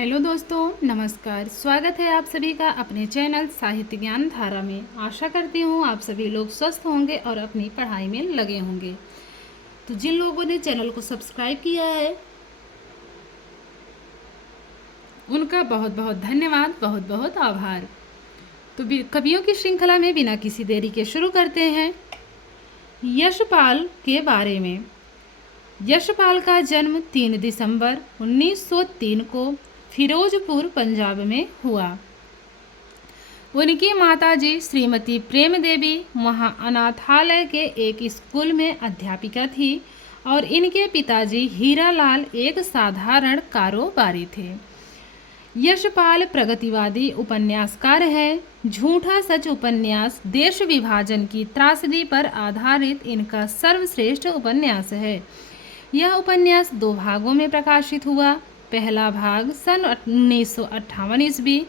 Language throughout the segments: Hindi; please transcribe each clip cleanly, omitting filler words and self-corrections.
हेलो दोस्तों, नमस्कार। स्वागत है आप सभी का अपने चैनल साहित्य ज्ञान धारा में। आशा करती हूँ आप सभी लोग स्वस्थ होंगे और अपनी पढ़ाई में लगे होंगे। तो जिन लोगों ने चैनल को सब्सक्राइब किया है उनका बहुत बहुत धन्यवाद, बहुत बहुत आभार। तो कवियों की श्रृंखला में बिना किसी देरी के शुरू करते हैं। यशपाल के बारे में। यशपाल का जन्म 3 दिसंबर 1903 को फिरोजपुर पंजाब में हुआ। उनकी माताजी श्रीमती प्रेम देवी वहाँ अनाथालय के एक स्कूल में अध्यापिका थी और इनके पिताजी हीरालाल एक साधारण कारोबारी थे। यशपाल प्रगतिवादी उपन्यासकार हैं। झूठा सच उपन्यास देश विभाजन की त्रासदी पर आधारित इनका सर्वश्रेष्ठ उपन्यास है। यह उपन्यास 2 भागों में प्रकाशित हुआ। पहला भाग सन 1958 ईस्वी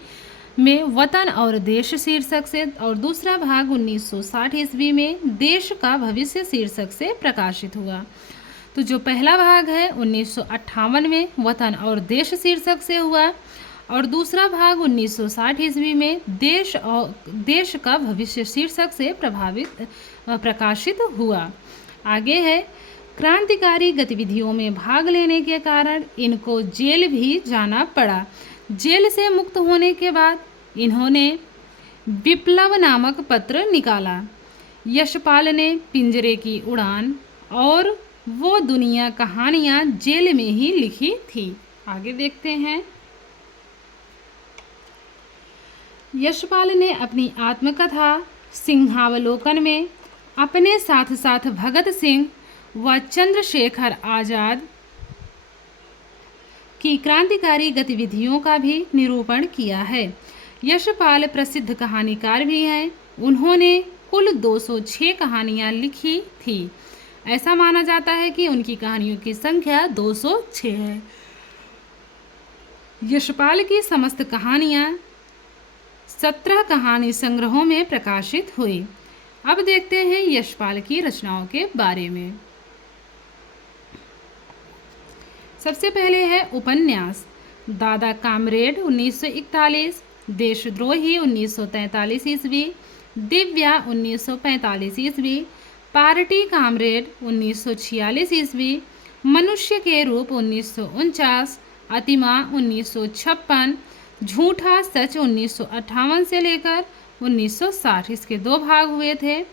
में वतन और देश शीर्षक से और दूसरा भाग 1960 ईस्वी में देश का भविष्य शीर्षक से प्रकाशित हुआ। तो जो पहला भाग है 1958 में वतन और देश शीर्षक से हुआ और दूसरा भाग 1960 ईस्वी में देश का भविष्य शीर्षक से प्रकाशित हुआ। आगे है, क्रांतिकारी गतिविधियों में भाग लेने के कारण इनको जेल भी जाना पड़ा। जेल से मुक्त होने के बाद इन्होंने विप्लव नामक पत्र निकाला। यशपाल ने पिंजरे की उड़ान और वो दुनिया कहानियां जेल में ही लिखी थी। आगे देखते हैं। यशपाल ने अपनी आत्मकथा सिंहावलोकन में अपने साथ साथ भगत सिंह व चंद्रशेखर आज़ाद की क्रांतिकारी गतिविधियों का भी निरूपण किया है। यशपाल प्रसिद्ध कहानीकार भी हैं। उन्होंने कुल 206 कहानियाँ लिखी थी। ऐसा माना जाता है कि उनकी कहानियों की संख्या 206 है। यशपाल की समस्त कहानियाँ 17 कहानी संग्रहों में प्रकाशित हुई। अब देखते हैं यशपाल की रचनाओं के बारे में। सबसे पहले है उपन्यास। दादा कामरेड 1941, देशद्रोही 1943 ईस्वी, दिव्या 1945 ईस्वी, पार्टी कामरेड 1946 ईस्वी, मनुष्य के रूप 1949, अतिमा 1956, झूठा सच 1958 से लेकर 1960। इसके 2 भाग हुए थे।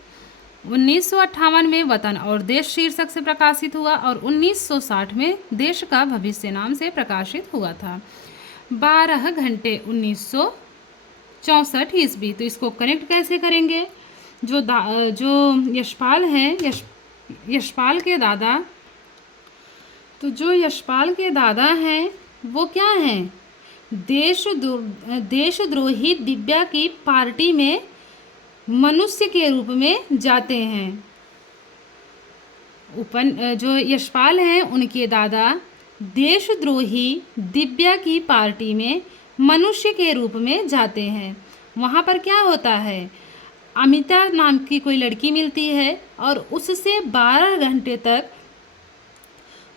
1958 में वतन और देश शीर्षक से प्रकाशित हुआ और 1960 में देश का भविष्य नाम से प्रकाशित हुआ था। 12 घंटे 1964 ईस्वी। तो इसको कनेक्ट कैसे करेंगे? जो यशपाल हैं, यशपाल के दादा, तो जो यशपाल के दादा हैं वो क्या हैं? देशद्रोही दिव्या की पार्टी में मनुष्य के रूप में जाते हैं। जो यशपाल हैं उनके दादा देशद्रोही दिव्या की पार्टी में मनुष्य के रूप में जाते हैं। वहाँ पर क्या होता है, अमिता नाम की कोई लड़की मिलती है और उससे 12 घंटे तक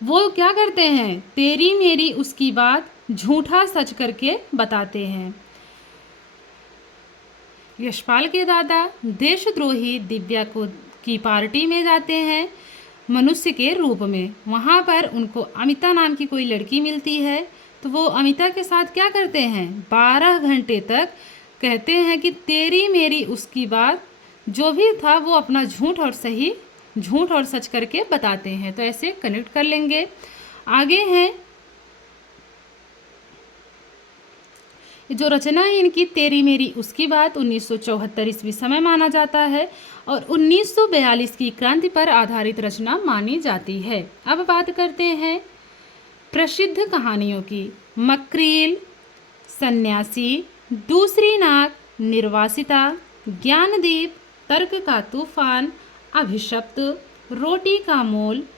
वो क्या करते हैं, तेरी मेरी उसकी बात झूठा सच करके बताते हैं। यशपाल के दादा देशद्रोही दिव्या की पार्टी में जाते हैं मनुष्य के रूप में। वहाँ पर उनको अमिता नाम की कोई लड़की मिलती है तो वो अमिता के साथ क्या करते हैं, 12 घंटे तक कहते हैं कि तेरी मेरी उसकी बात जो भी था वो अपना झूठ और सच करके बताते हैं। तो ऐसे कनेक्ट कर लेंगे। आगे हैं, जो रचना है इनकी तेरी मेरी उसकी बात 1974 ईस्वी समय माना जाता है और 1942 की क्रांति पर आधारित रचना मानी जाती है। अब बात करते हैं प्रसिद्ध कहानियों की। मक्रील, सन्यासी, दूसरी नाक, निर्वासिता, ज्ञानदीप, तर्क का तूफान, अभिशप्त, रोटी का मोल,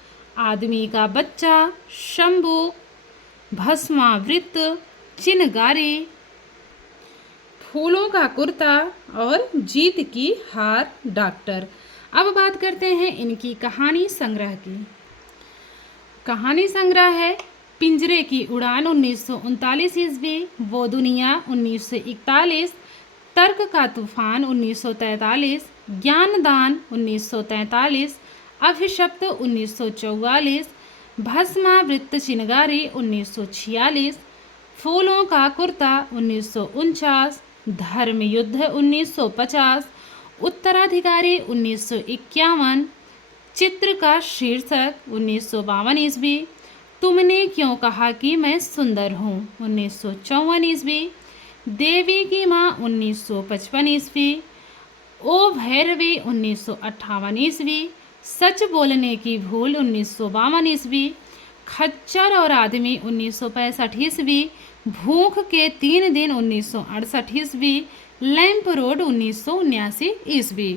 आदमी का बच्चा, शंभू, भस्मावृत, चिनगारी, फूलों का कुर्ता और जीत की हार, डॉक्टर। अब बात करते हैं इनकी कहानी संग्रह की। कहानी संग्रह है पिंजरे की उड़ान 1939 ईस्वी, वो दुनिया 1941, तर्क का तूफान 1943, ज्ञानदान 1943, अभिशप्त 1944, भस्मावृत चिनगारी 1946, फूलों का कुर्ता 1949, धर्मयुद्ध 1950, उत्तराधिकारी 1951, चित्र का शीर्षक 1952 ईस्वी, तुमने क्यों कहा कि मैं सुंदर हूँ 1954 ईस्वी, देवी की माँ 1955 ईस्वी, ओ भैरवी 1958 ईस्वी, सच बोलने की भूल 1952 ईस्वी, खच्चर और आदमी 1965 ईस्वी, भूख के 3 दिन 1968 ईस्वी, लैंप रोड 1979 ईस्वी।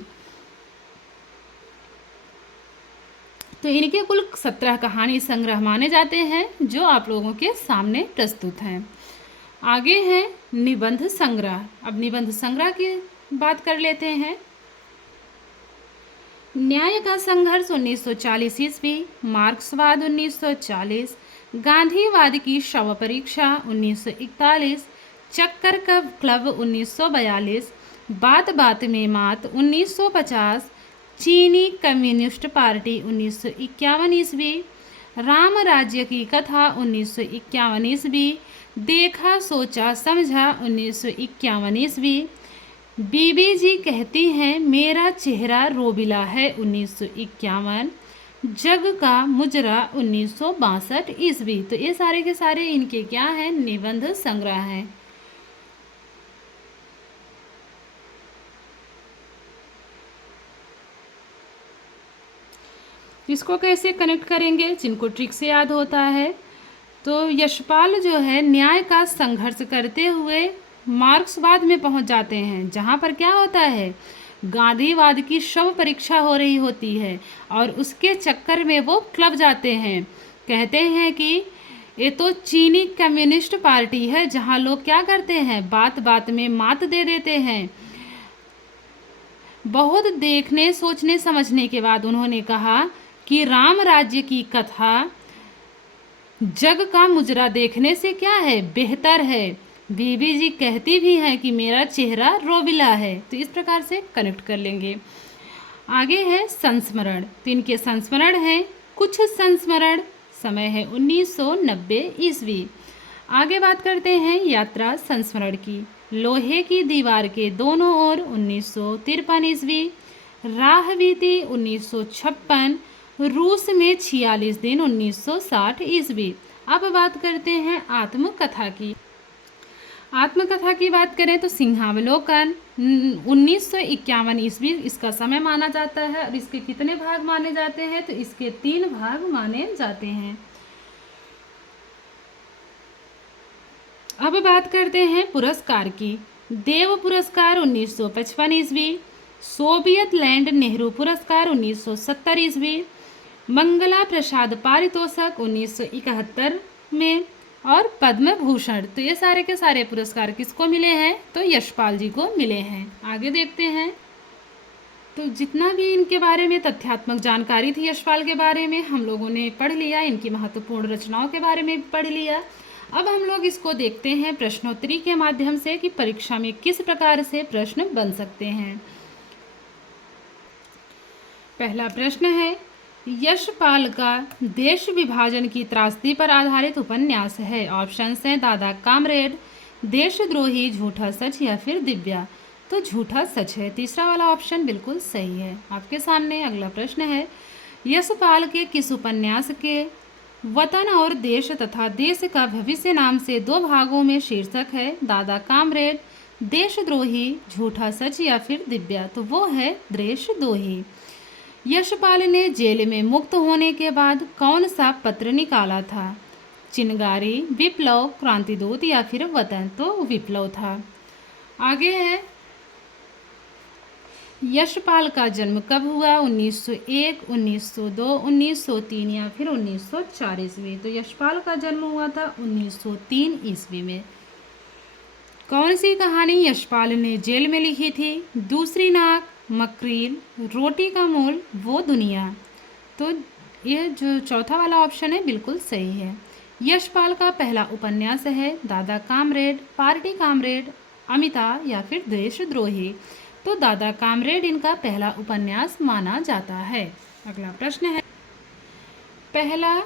तो इनके कुल 17 कहानी संग्रह माने जाते हैं जो आप लोगों के सामने प्रस्तुत हैं। आगे है निबंध संग्रह। अब निबंध संग्रह की बात कर लेते हैं। न्याय का संघर्ष 1940 ईस्वी, मार्क्सवाद 1940, गांधीवाद की शव परीक्षा 1941, चक्कर क्लब 1942, बात बात में मात 1950, चीनी कम्युनिस्ट पार्टी 1951 ईस्वी, राम राज्य की कथा 1951 ईस्वी, देखा सोचा समझा 1951 ईस्वी, बीबी जी कहती हैं मेरा चेहरा रोबिला है 1951, जग का मुजरा 1962 ईस्वी। तो ये सारे के सारे इनके क्या हैं, निबंध संग्रह हैं। इसको कैसे कनेक्ट करेंगे, जिनको ट्रिक से याद होता है। तो यशपाल जो है न्याय का संघर्ष करते हुए मार्क्सवाद में पहुंच जाते हैं, जहां पर क्या होता है, गांधीवाद की शव परीक्षा हो रही होती है और उसके चक्कर में वो क्लब जाते हैं। कहते हैं कि ये तो चीनी कम्युनिस्ट पार्टी है जहां लोग क्या करते हैं, बात बात में मात दे देते हैं। बहुत देखने सोचने समझने के बाद उन्होंने कहा कि राम राज्य की कथा जग का मुजरा देखने से क्या है, बेहतर है। बीबी जी कहती भी हैं कि मेरा चेहरा रोबिला है। तो इस प्रकार से कनेक्ट कर लेंगे। आगे है संस्मरण। तो इनके संस्मरण हैं कुछ संस्मरण, समय है 1990 ईस्वी। आगे बात करते हैं यात्रा संस्मरण की। लोहे की दीवार के दोनों ओर 1953 ईस्वी, राह बीती 1956, रूस में 46 दिन 1960 ईस्वी। अब बात करते हैं आत्मकथा की। आत्मकथा की बात करें तो सिंहावलोकन 1951 ईस्वी इसका समय माना जाता है। और इसके कितने भाग माने जाते हैं, तो इसके 3 भाग माने जाते हैं। अब बात करते हैं पुरस्कार की। देव पुरस्कार 1955 ईस्वी, सोवियत लैंड नेहरू पुरस्कार 1970 ईस्वी, मंगला प्रसाद पारितोषक 1971 में, और पद्म भूषण। तो ये सारे के सारे पुरस्कार किसको मिले हैं, तो यशपाल जी को मिले हैं। आगे देखते हैं। तो जितना भी इनके बारे में तथ्यात्मक जानकारी थी यशपाल के बारे में हम लोगों ने पढ़ लिया, इनकी महत्वपूर्ण रचनाओं के बारे में पढ़ लिया। अब हम लोग इसको देखते हैं प्रश्नोत्तरी के माध्यम से कि परीक्षा में किस प्रकार से प्रश्न बन सकते हैं। पहला प्रश्न है, यशपाल का देश विभाजन की त्रासदी पर आधारित उपन्यास है। ऑप्शंस हैं दादा कामरेड, देशद्रोही, झूठा सच या फिर दिव्या। तो झूठा सच है, तीसरा वाला ऑप्शन बिल्कुल सही है। आपके सामने अगला प्रश्न है, यशपाल के किस उपन्यास के वतन और देश तथा देश का भविष्य नाम से 2 भागों में शीर्षक है। दादा कामरेड, देशद्रोही, झूठा सच या फिर दिव्या। तो वो है देशद्रोही। यशपाल ने जेल में मुक्त होने के बाद कौन सा पत्र निकाला था, चिनगारी, विप्लव, क्रांतिदूत या फिर वतन। तो विप्लव था। आगे है, यशपाल का जन्म कब हुआ, 1901, 1902, 1903 या फिर 1904 ईस्वी। तो यशपाल का जन्म हुआ था 1903 ईस्वी में। कौन सी कहानी यशपाल ने जेल में लिखी थी, दूसरी नाक, मकरील, रोटी का मोल, वो दुनिया। तो ये जो चौथा वाला ऑप्शन है बिल्कुल सही है। यशपाल का पहला उपन्यास है दादा कामरेड, पार्टी कामरेड, अमिता या फिर देशद्रोही। तो दादा कामरेड इनका पहला उपन्यास माना जाता है। अगला प्रश्न है, पहला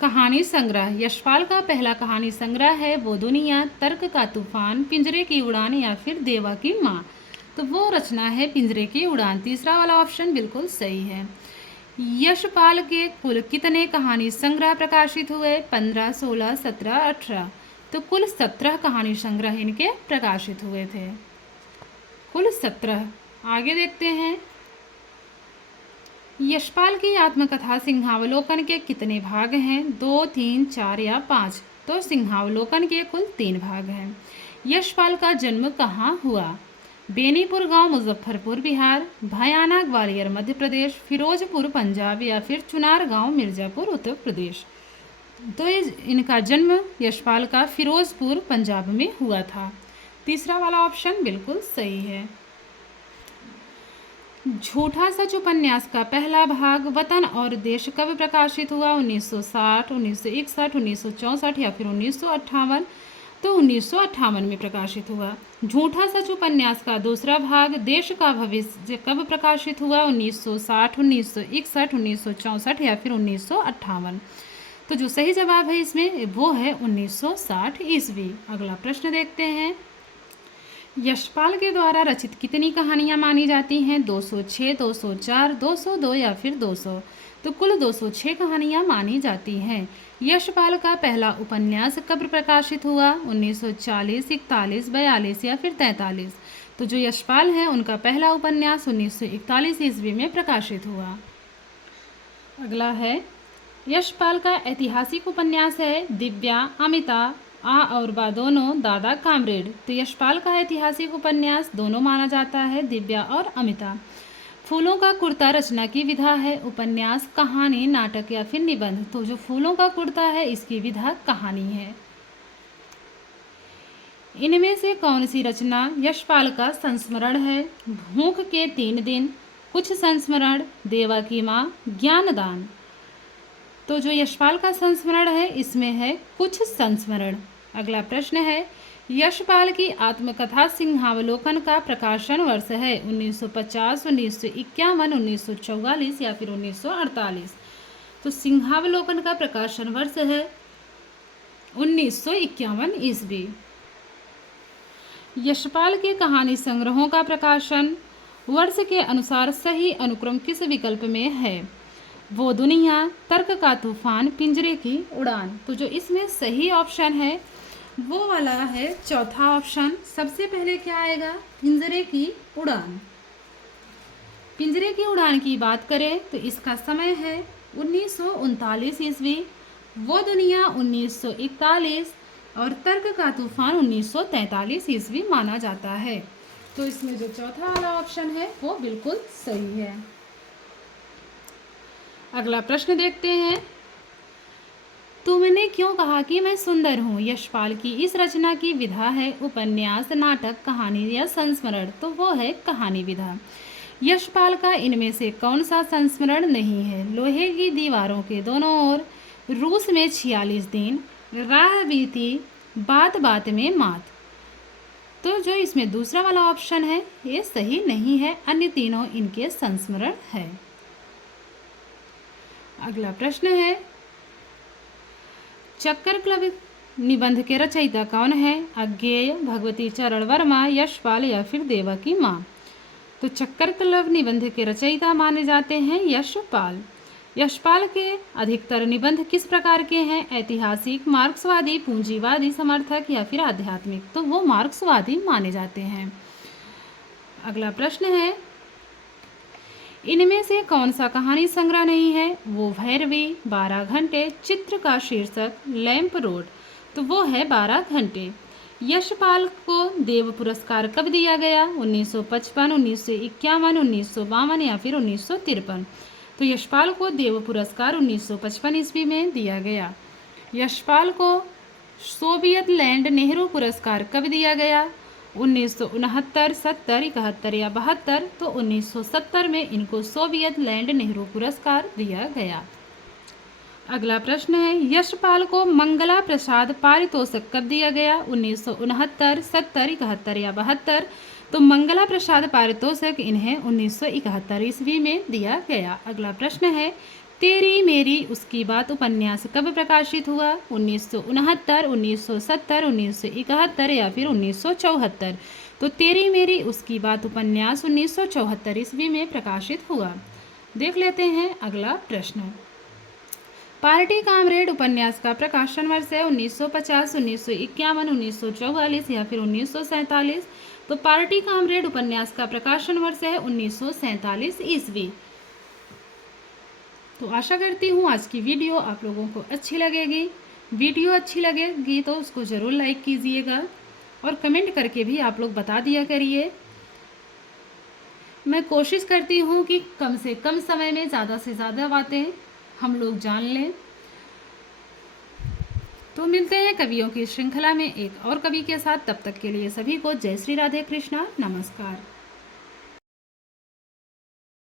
कहानी संग्रह। यशपाल का पहला कहानी संग्रह है वो दुनिया, तर्क का तूफान, पिंजरे की उड़ान या फिर देवा की माँ। तो वो रचना है पिंजरे की उड़ान। तीसरा वाला ऑप्शन बिल्कुल सही है। यशपाल के कुल कितने कहानी संग्रह प्रकाशित हुए? 15, 16, 17, 18। तो कुल 17 कहानी संग्रह इनके प्रकाशित हुए थे, कुल 17। आगे देखते हैं, यशपाल की आत्मकथा सिंहावलोकन के कितने भाग हैं? 2, 3, 4 या 5। तो सिंहावलोकन के कुल 3 भाग हैं। यशपाल का जन्म कहाँ हुआ? बेनीपुर गांव मुजफ्फरपुर बिहार, भयाना ग्वालियर मध्य प्रदेश, फिरोजपुर पंजाब या फिर चुनार गांव मिर्ज़ापुर उत्तर प्रदेश। तो इनका जन्म यशपाल का फिरोजपुर पंजाब में हुआ था। तीसरा वाला ऑप्शन बिल्कुल सही है। झूठा सच उपन्यास का पहला भाग वतन और देश कब प्रकाशित हुआ? 1960, 1961, 1964 या फिर 1958। तो 1958 में प्रकाशित हुआ। झूठा सच उपन्यास का दूसरा भाग देश का भविष्य कब प्रकाशित हुआ? 1960, 1961, 1964 या फिर 1958। तो जो सही जवाब है इसमें वो है 1960 ईस्वी। अगला प्रश्न देखते हैं, यशपाल के द्वारा रचित कितनी कहानियां मानी जाती हैं? 206, 204, 202 या फिर 200। तो कुल 206 कहानियां मानी जाती हैं। यशपाल का पहला उपन्यास कब प्रकाशित हुआ? 1940, 41, 42 या फिर 43। तो जो यशपाल हैं उनका पहला उपन्यास 1941 ईस्वी में प्रकाशित हुआ। अगला है, यशपाल का ऐतिहासिक उपन्यास है दिव्या, अमिता, आ और बा दोनों, दादा कामरेड। तो यशपाल का ऐतिहासिक उपन्यास दोनों माना जाता है, दिव्या और अमिता। फूलों का कुर्ता रचना की विधा है उपन्यास, कहानी, नाटक या फिर निबंध। तो जो फूलों का कुर्ता है इसकी विधा कहानी है। इनमें से कौन सी रचना यशपाल का संस्मरण है? भूख के 3 दिन, कुछ संस्मरण, देवा की माँ, ज्ञानदान। तो जो यशपाल का संस्मरण है इसमें है कुछ संस्मरण। अगला प्रश्न है, यशपाल की आत्मकथा सिंहावलोकन का प्रकाशन वर्ष है 1950, 1951, 1944 या फिर 1948। तो सिंहावलोकन का प्रकाशन वर्ष है 1951 ईस्वी। यशपाल के कहानी संग्रहों का प्रकाशन वर्ष के अनुसार सही अनुक्रम किस विकल्प में है? वो दुनिया, तर्क का तूफान, पिंजरे की उड़ान। तो जो इसमें सही ऑप्शन है वो वाला है चौथा ऑप्शन। सबसे पहले क्या आएगा? पिंजरे की उड़ान। पिंजरे की उड़ान की बात करें तो इसका समय है 1939 ईस्वी, वो दुनिया 1941 और तर्क का तूफान 1943 ईस्वी माना जाता है। तो इसमें जो चौथा वाला ऑप्शन है वो बिल्कुल सही है। अगला प्रश्न देखते हैं, तुमने क्यों कहा कि मैं सुंदर हूँ? यशपाल की इस रचना की विधा है उपन्यास, नाटक, कहानी या संस्मरण। तो वो है कहानी विधा। यशपाल का इनमें से कौन सा संस्मरण नहीं है? लोहे की दीवारों के दोनों ओर, रूस में 46 दिन, राह बीती, बात बात में मात। तो जो इसमें दूसरा वाला ऑप्शन है ये सही नहीं है, अन्य तीनों इनके संस्मरण है। अगला प्रश्न है, चक्कर क्लब निबंध के रचयिता कौन है? अज्ञेय, भगवती चरण वर्मा, यशपाल या फिर देवा की माँ। तो चक्कर क्लब निबंध के रचयिता माने जाते हैं यशपाल। यशपाल के अधिकतर निबंध किस प्रकार के हैं? ऐतिहासिक, मार्क्सवादी, पूंजीवादी, समर्थक या फिर आध्यात्मिक। तो वो मार्क्सवादी माने जाते हैं। अगला प्रश्न है, इनमें से कौन सा कहानी संग्रह नहीं है? वो भैरवी, 12 घंटे, चित्र का शीर्षक, लैंप रोड। तो वो है 12 घंटे। यशपाल को देव पुरस्कार कब दिया गया? 1955, 1951, 1952 या फिर 1953। तो यशपाल को देव पुरस्कार 1955 ईस्वी में दिया गया। यशपाल को सोवियत लैंड नेहरू पुरस्कार कब दिया गया? 1969, 70, 71 या 72। तो 1970 में इनको सोवियत लैंड नेहरू पुरस्कार दिया गया। अगला प्रश्न है, यशपाल को मंगला प्रसाद पारितोषिक कब दिया गया? 1969, 70, 71 या 72? तो मंगला प्रसाद पारितोषिक इन्हें 1971 ईस्वी में दिया गया। अगला प्रश्न है, तेरी मेरी उसकी बात उपन्यास कब प्रकाशित हुआ? 1969, 1970, 1971 या फिर 1974? तो तेरी मेरी उसकी बात उपन्यास 1974 ईस्वी में प्रकाशित हुआ। देख लेते हैं अगला प्रश्न। पार्टी कामरेड उपन्यास का प्रकाशन वर्ष है 1950, 1951, 1944 या फिर 1947? तो पार्टी कामरेड उपन्यास का प्रकाशन वर्ष है 1947 ईस्वी। तो आशा करती हूँ आज की वीडियो आप लोगों को अच्छी लगेगी। वीडियो अच्छी लगेगी तो उसको ज़रूर लाइक कीजिएगा और कमेंट करके भी आप लोग बता दिया करिए। मैं कोशिश करती हूँ कि कम से कम समय में ज़्यादा से ज़्यादा बातें हम लोग जान लें। तो मिलते हैं कवियों की श्रृंखला में एक और कवि के साथ। तब तक के लिए सभी को जय श्री राधे कृष्णा, नमस्कार।